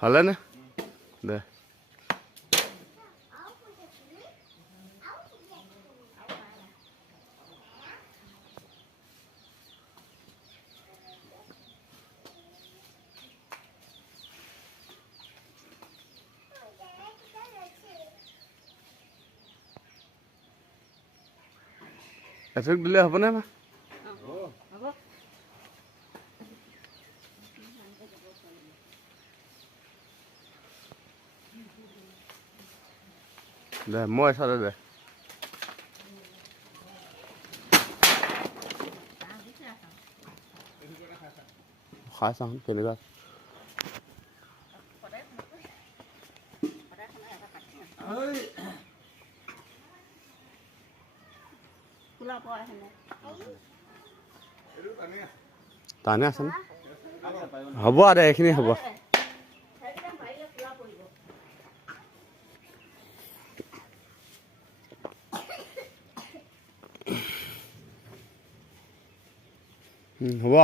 হ'লেনে দে effect দিলে হ'বনে মা দে মই চালে দে খাই চাওঁ কেনেকুৱা টানে আছে নে হ'ব দে এইখিনি হ'ব হ'ব